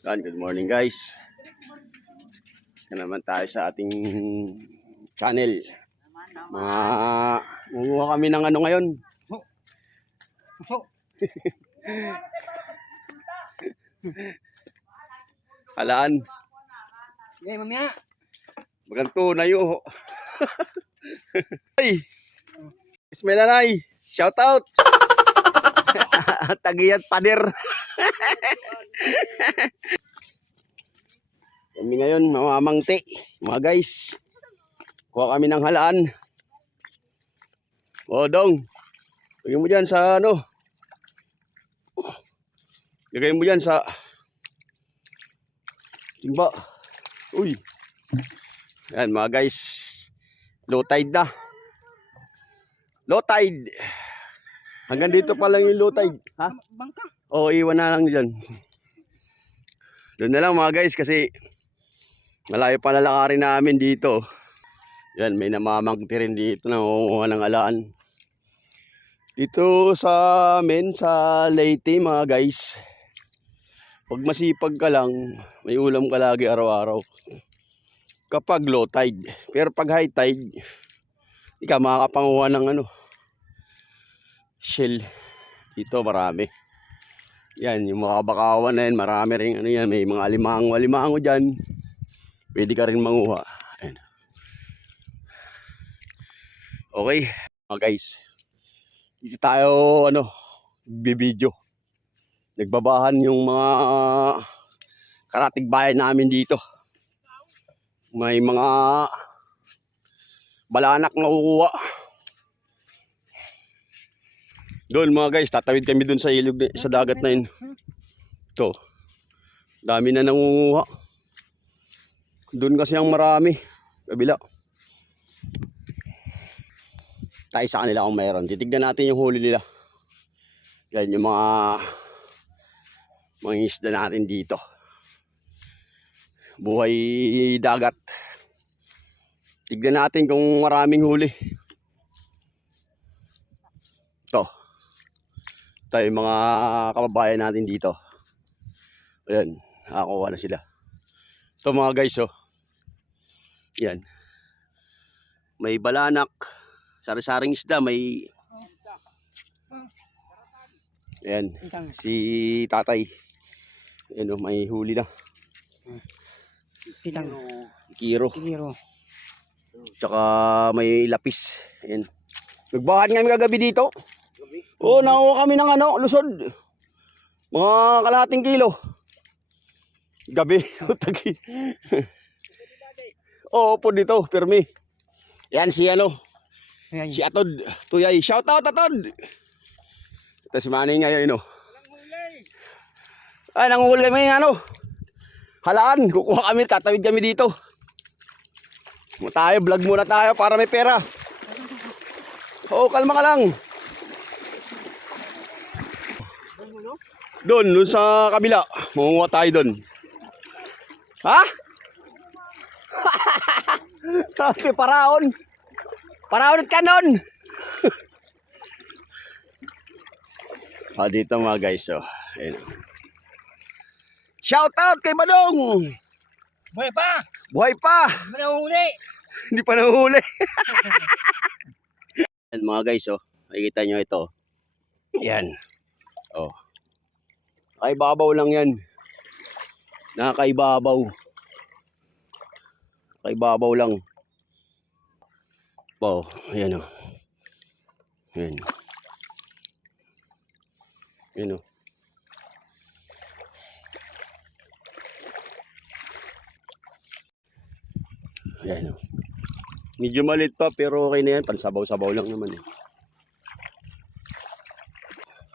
Yan, good morning guys. Yan naman tayo sa ating channel. Mga munguha kami ng ano ngayon. Halaan. Okay, mamaya. Maganto na yun. Ay! Ismelanay! Shout out! Tagiyat pader. kami ngayon, mamamangti. Mga guys. Kuha kami ng halaan. O, Dong. Lagay mo dyan sa ano. Lagay mo dyan sa timba. Uy. Yan mga guys. Low tide na. Low tide. Hanggang dito pa lang yung low tide. Ha? Bangka. Oo, iwan na lang dyan. Doon na lang mga guys kasi malayo pa lalakarin namin dito. Yan, may namamangti rin dito na nangunguha ng alaan. Dito sa amin, sa Leyte mga guys. Pag masipag ka lang, may ulam ka lagi araw-araw. Kapag low tide. Pero pag high tide, hindi ka makakapanguha ng ano, shell. Dito marami. Yan, yung mga bakawan na yan, marami rin ano yan, may mga alimango, alimango dyan. Pwede ka rin manguha. Ayan. Okay, mga guys. Dito tayo, ano, bibidyo. Nagbabahan yung mga karatig bayan namin dito. May mga balanak na kukuha. Doon mga guys, tatawid kami doon sa ilog, sa dagat na yun. Ito. Dami na nangunguha. Doon kasi ang marami. Kabila. Tayo sa kanila kung mayroon. Titignan natin yung huli nila. Yan yung mga mga isda natin dito. Buhay dagat. Tignan natin kung maraming huli. Ito. Yung mga kababayan natin dito. Ayan, nakakuha na sila. Ito mga guys, oh. Yan. May balanak. Sari-saring isda, may... Ayan, si tatay. Ayan, oh, may huli na. Itang. Kiro. Kiro. Tsaka may lapis. Ayan. Nagbahan kami kagabi dito. Oo, nakuha kami ng ano, lusod. Mga kalahating kilo. Gabi. Tagi. Oo, po dito, pirmi. Yan si ano, Ayan. si Atod. Tuyay. Shout out Atod. Ito si Manny ngayon, no. Ay, nanguhuli ng ano. Halaan, kukuha kami, tatawid kami dito. Tayo, vlog muna tayo para may pera. Oo, kalma ka lang. Doon, doon sa kabila. Mangunguha tayo doon. Ha? Sabi, paraon. Paraon at kanon. ah, dito mga guys, oh. Ayun. Shout out kay Badong. Buhay pa! Buhay pa. Hindi pa nahuli. Yan mga guys, oh. Nakikita nyo ito. Yan. Oh. Nakaibabaw lang yan. Nakakaibabaw. Nakaibabaw lang. Oh, ayan oh. Ayan. Ayan oh. Ayan oh. Medyo malit pa pero okay na yan. Pansabaw-sabaw lang naman eh.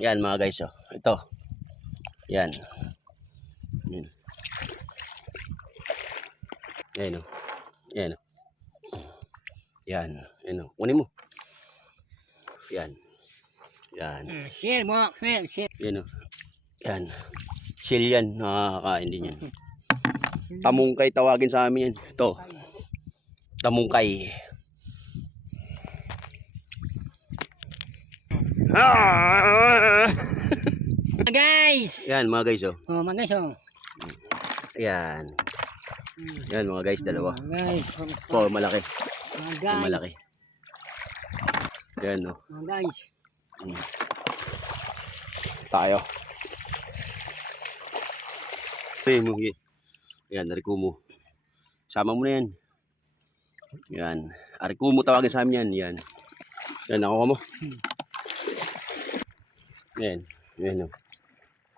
Yan mga guys oh. Ito. Yan. Yan. Yan. Yan oh. Yan. Yan. Kunin mo. Yan. Yan. Hmm, Shell mo, shell, shell. Yan. Yan. Shell yan. Nakakain din yan. Tamungkay tawagin sa amin yan. Ito. Tamungkay. Guys! Yan mga guys oh. Oh, mga guys, oh. Hmm. Yan mga guys, dalawa. Mga guys. Po, malaki. Mga Yung guys. malaki. Yan, no. Mga guys. Tayo. Hey, mo. Yan, Arikumo. Sama mo na yan. Yan. Arikumo tawagin sa amin yan. Yan. Yan, nakuha mo. Yan. Yan, no.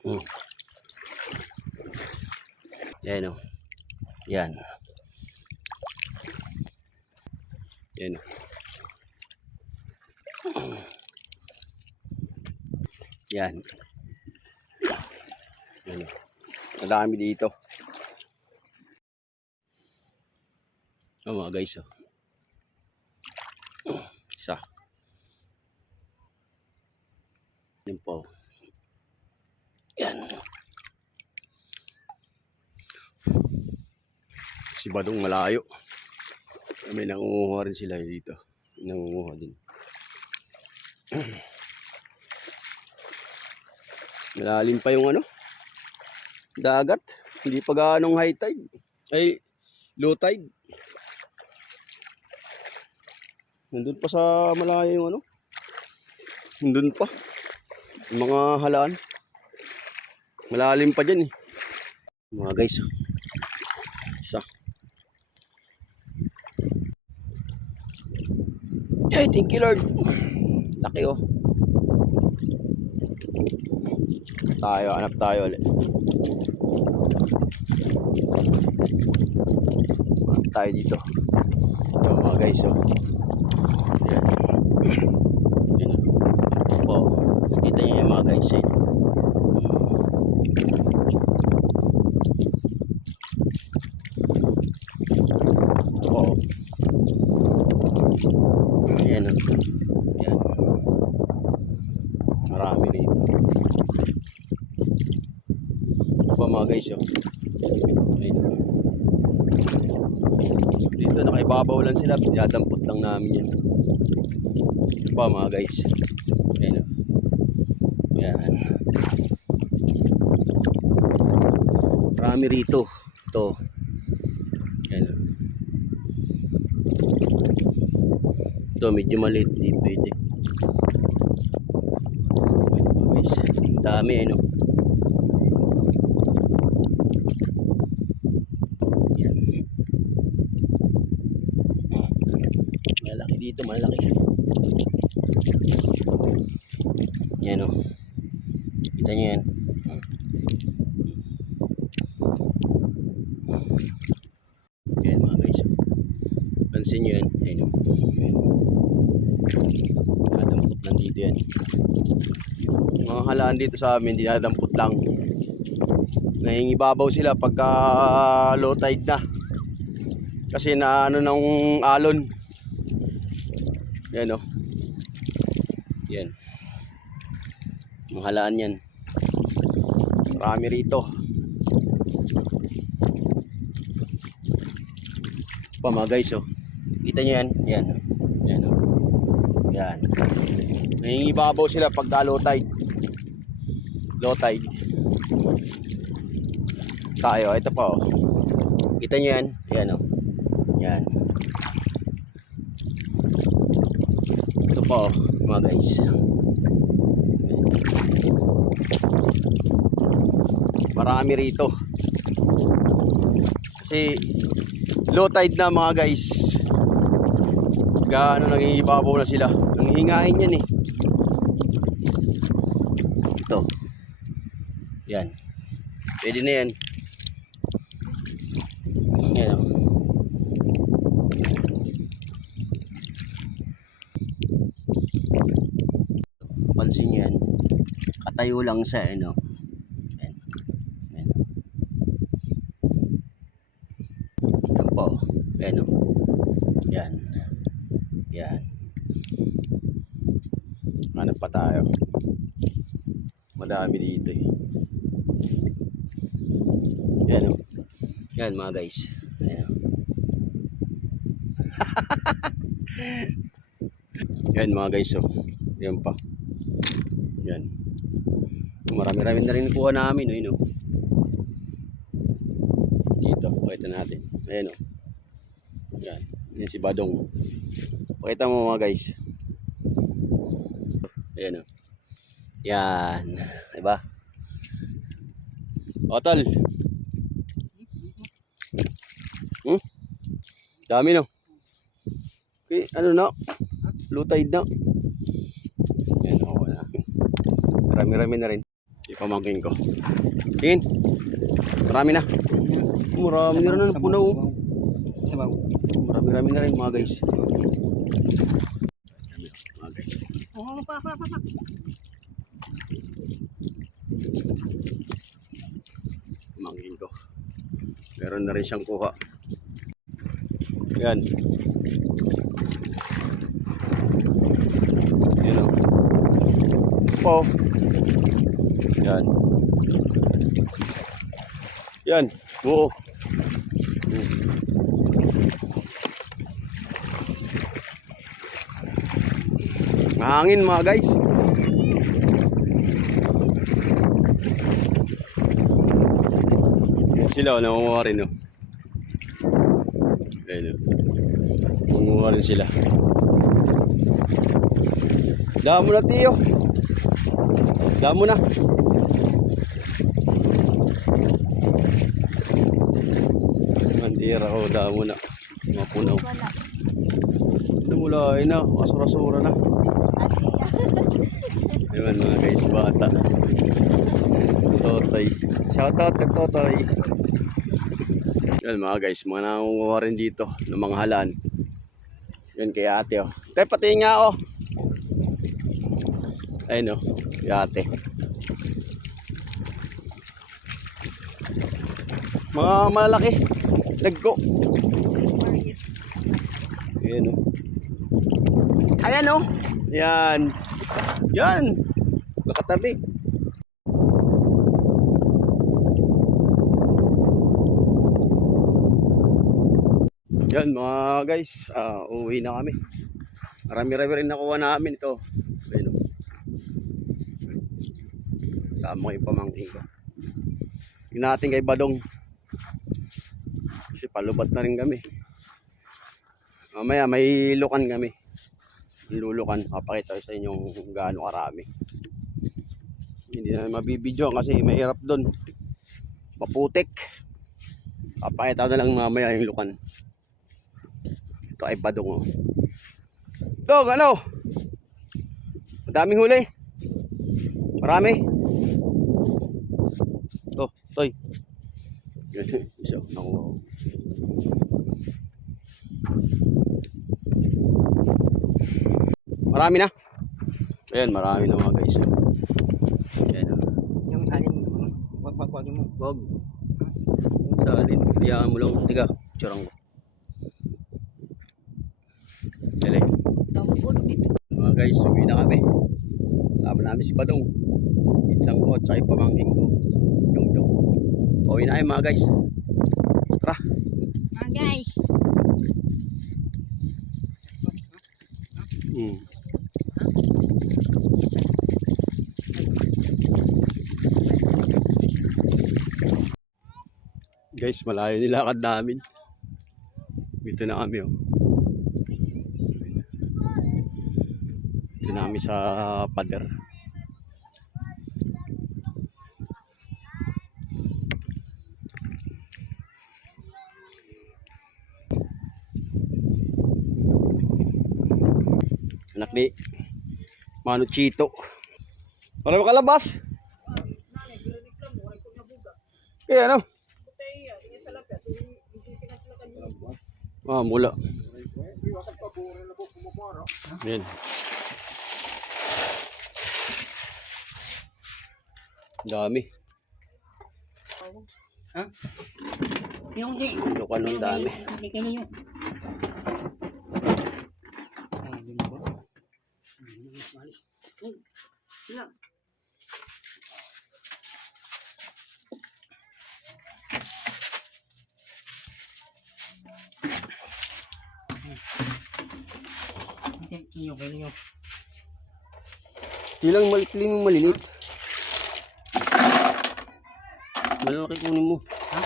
Mm. Yan, no. Yan. Yan, no. Yan. Yan. Madami dito. Oh, mga guys, oh. Isa. Yan po. Yan. Si Badong malayo. May nangunguha rin sila dito. Nangunguha din. Malalim pa yung ano? Dagat. Hindi pa gaanong high tide. Ay, low tide. Nandun pa sa malayo yung ano? Nandun pa. Yung mga halaan. Malalim pa dyan eh. Mga guys. oh. Isa. Ay, thank you Lord. Laki oh. Tayo, hanap tayo ulit. Hanap tayo dito. Ito mga guys, oh. Yan. Yan. Po. Nakita niyo yung mga guys, eh. Po. Ayan, oh. Yan. Marami rito. Ito mga guys, oh. Ayun. Dito nakaibabaw lang sila, dinadampot lang namin yan. Ito mga guys. Ayun. oh. Yan. Marami rito. Ito. Yan. oh. Ito medyo maliit, hindi pwede. Dami eh, no? Yan. Malaki dito, malaki. Yan o. Kita nyo yan. Yan mga guys. oh. Pansin nyo yan. Ayun o. Yan. Dinadampot lang dito yan. Yung Mga halaan dito sa amin, dinadampot lang. Nahingibabaw sila pagka low tide na. Kasi na ano ng alon. Yan o. Yan. Mga halaan yan. Marami rito. Pa mga guys oh. Kita nyo yan? Yan. Oh. Yan. Nangingibabaw sila pagka low tide. Low tide. Tayo, ito pa oh. Kita nyo yan? Yan oh. Yan. Ito pa oh, mga guys. Marami rito. Kasi low tide na mga guys. Gaano nangingibabaw na sila. Nangihingain yan eh. Ito. Yan. Pwede na yan. Yan. Pansin yan. Katayo lang sa ano. Yan. Yan. Yan po. Yan o. Yan. Yan. Hanap pa tayo. Madami dito eh. Yan o. Yan mga guys. Yan o. Yan mga guys oh. Yan pa. Yan. Marami-rami na rin kuha namin, oh, yun, oh. Pakita natin. Ayan o. Yan. Yan si Badong. Pakita mo mga guys. Ayan o. Yan. Diba? O, tol. Hmm? Dami no. Okay, ano na? Low tide na. Yan o. Wala. Marami-rami na rin. Ipamangkin ko. Tingin. Marami na. Marami na rin. Ano, punaw. Sabaw. Marami-rami na rin mga guys. Mga guys. Oh, pa, pa, pa, pa. Mangin ko. Meron na rin siyang kuha. Yan. Yan o. Po. Yan. Yan. Oo. Mahangin mga guys. Sila, oh, nangunguha rin, oh. Ayun, oh. Nangunguha rin sila. Damo na, tiyo. Damo na. Mandira ko, damo na. Mapunaw. Wala. Namulain na, asura-sura na. Ayun mga guys, bata. Totoy. Shoutout kay Totoy. Yan mga guys, mga nangunguha rin dito ng mga halaan. Yan kay ate oh. Tay pati nga oh. Ayun oh, kay ate. Mga malaki. Dagko. Ayan oh. Ayan oh. Yan. Yan. Nakatabi. Yan mga guys, ah, uwi na kami. Marami-rami rin nakuha namin ito. Ayun. oh. Sama ko yung pamangkin ko. Yung natin kay Badong. Kasi palubat na rin kami. Mamaya may lukan kami. Lulukan. Papakita ko sa inyo gaano karami. Hindi na mabibidyo kasi mahirap doon. Maputik. Papakita ko na lang mamaya yung lukan. Ito ay badong oh. Dog, ano? Madaming huli. Marami. To, toy. Isa, nakuha. ko. Marami na. Ayan, marami na mga guys. Ayan. Yung saling, wag, wag, wag mo. Wag. Sa alin, kayaan mo lang. Tiga, tsurang ko. Dali. Mga guys, uwi na kami. Sama namin si Badong. Pinsan ko at saka pamangking ko. Yung yung. Uwi na kayo mga guys. Tara. Ah, guys. Hmm. Guys, malayo nilakad namin. Dito na kami oh. Dito na kami sa pader. Anak ni Mano Chito. Wala ba kalabas? Kaya ano? Ah, mula. Yan. Dami. Yung di. Lukan ng dami. Hindi kayo yun. Ay, mo ba? Ay, sila. Ilang malikling yung Malalaki kunin mo. Ha?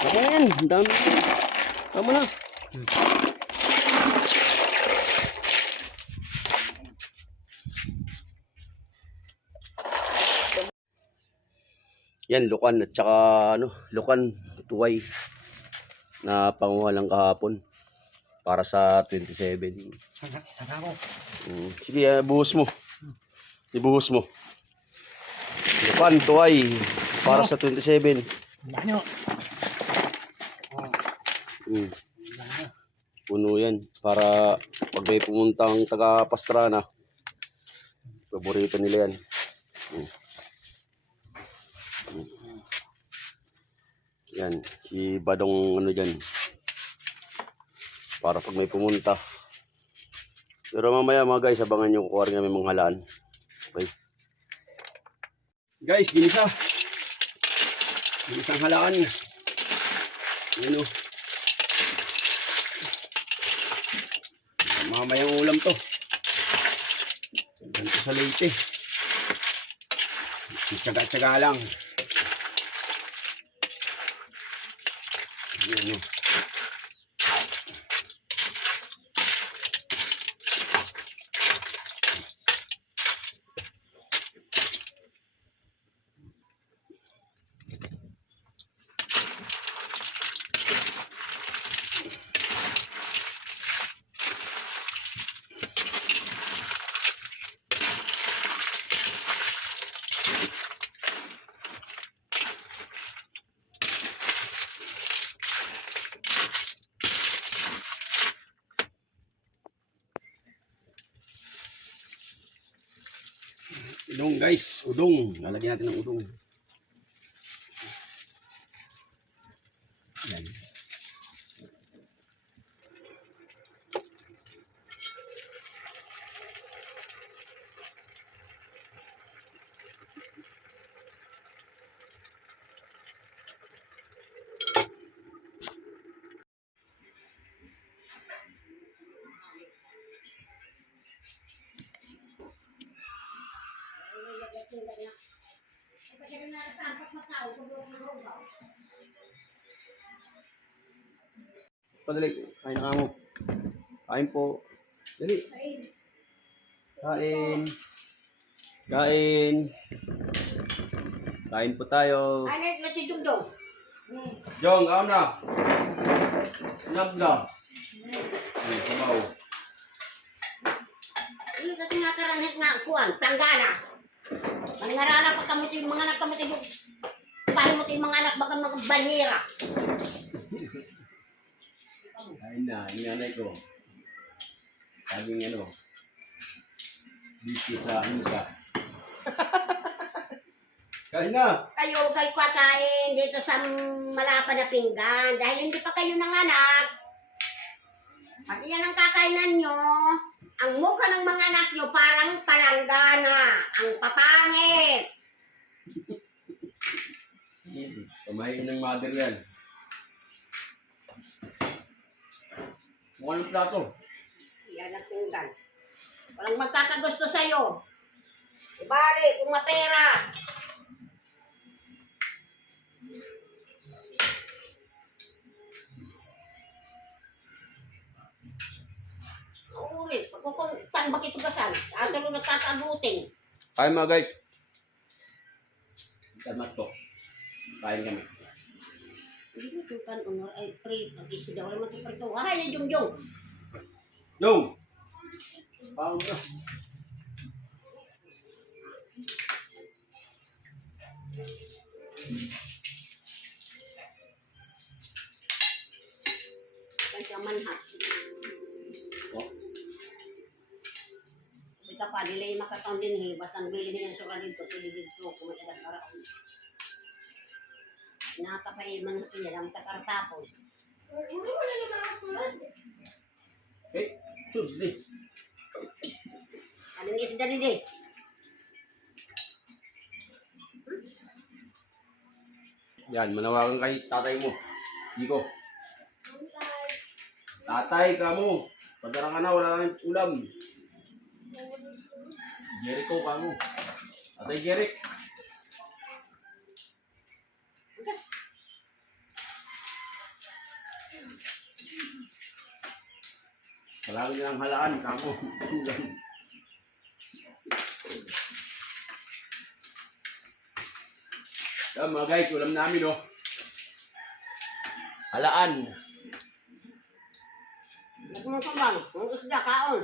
Tama na yan. Ang dami. Tama na. Yan, lukan at saka ano, lukan tuway na panguha lang kahapon para sa 27. Sana ako. Mm, Sige, ah, buhos mo. Ibuhos mo. Lukan tuway para sa 27. Wala nyo. Oh, Mm, puno yan para pag may pumuntang taga Pastrana, paborito nila yan. Mm. Mm. Yan, si Badong ano dyan. Para pag may pumunta. Pero mamaya mga guys, abangan nyo kukuha rin kami mga halaan. Guys, ginisa. Ginisang halaan. Yan o. Mamayang ulam to. Ganito sa Leyte. Tsaga-tsaga lang. Yan o. Udong guys, udong. Lalagyan natin ng udong. Yan. Padali, kain na mo. Kain po. Dali. Kain. Kain. Kain po tayo. Ano na si Dugdong? Jong, kaon na. Nag na. Ay, sabaw. Ano na tinakaranit nga kuan, planggana. Ang narara pa kamo sa mga anak kamo sa yung paano mo mga anak baga mga banira. Kain na, yung nanay ko. Laging ano. Dito sa isa. Kain na. Kayo kay kwatayin dito sa malapad na pinggan dahil hindi pa kayo nanganak. Pati yan ang kakainan nyo. Ang mukha ng mga anak nyo parang palanggana. Ang papangit. Pamahin ng mother yan. Mukhang ng plato. Pinggan. Walang magkakagusto sa'yo. Ibali, kung mapera. Ulit, pagkukutang bakit tugasan, ato nung nagkakabuting. Kain mga guys. Salamat po. Kain kami. Hindi mo tukan, unor, ay, pre, pag-isi daw, wala magkiprito. Ay, na yung yung. Yung! Pao na. Kaya siya manhat. Oh. Hindi ka pa, dili makataon din eh. Basta ang bili niya sa dito, kung may edad karaon. Nakapay man natin yan, ang takartapon. Eh, sus, di. Anong isa dali di? Yan, manawagan kay tatay mo. Diko. Tatay, kamo. Padara ka na, wala nang ulam. Jericho, kamo. Tatay Jeric. Palagi nilang halaan. Kako. Yan mga guys, ulam namin oh. Halaan. Huwag mo ka bang? Ang isda, kaon.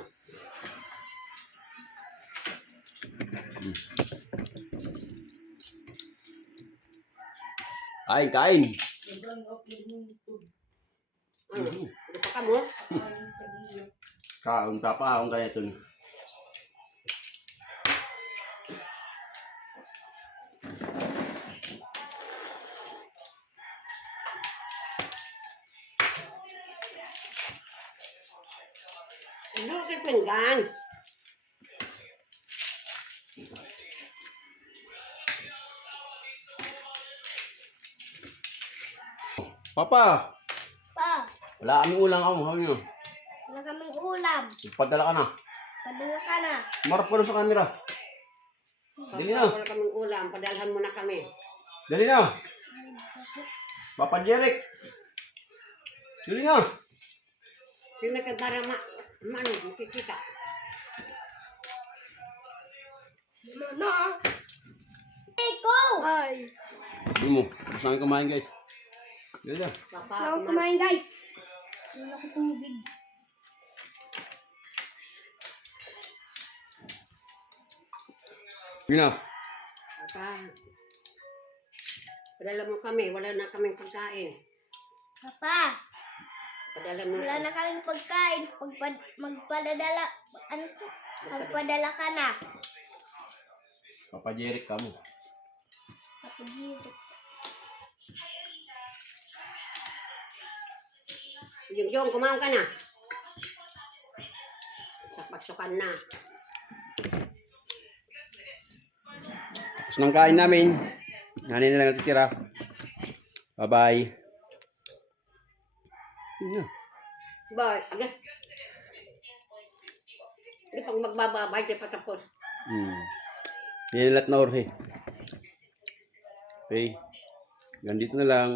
Kain, kain. Ano? Ito pa ka mo? Kaon, tapaon ka nito. Ano kay pinggan? Papa, Pa, wala kaming ulang ako. Sabi nyo. wala kaming ulam. Padala ka na. Padala ka na. Marap ka doon sa camera. Dali na. Wala kaming ulam. Padalhan mo na kami. Dali na. Papa Jeric. Dali na. Sino ka para ma... Ano? Makikita. Mama. Iko! Ay. Hindi mo. Gusto namin kumain guys. Dali na. Kumain. kumain, guys. Wala ko tumubig. Dali na. Papa. Padala mo kami. Wala na kaming pagkain. Papa, Padala mo wala na kaming pagkain. Pagpad, magpadadala, ano to? Magpadala ka na. Papa Jeric ka mo. Papa Gito. Yung yung, kumain ka na. Sa pagsukan na. Tapos nang kain namin. Nanin na lang natitira. Bye-bye. Na. Bye. Agad. Hindi pag magbababay, di pa tapos. Hmm. Yan lahat na orhe. Okay. Ganito na lang.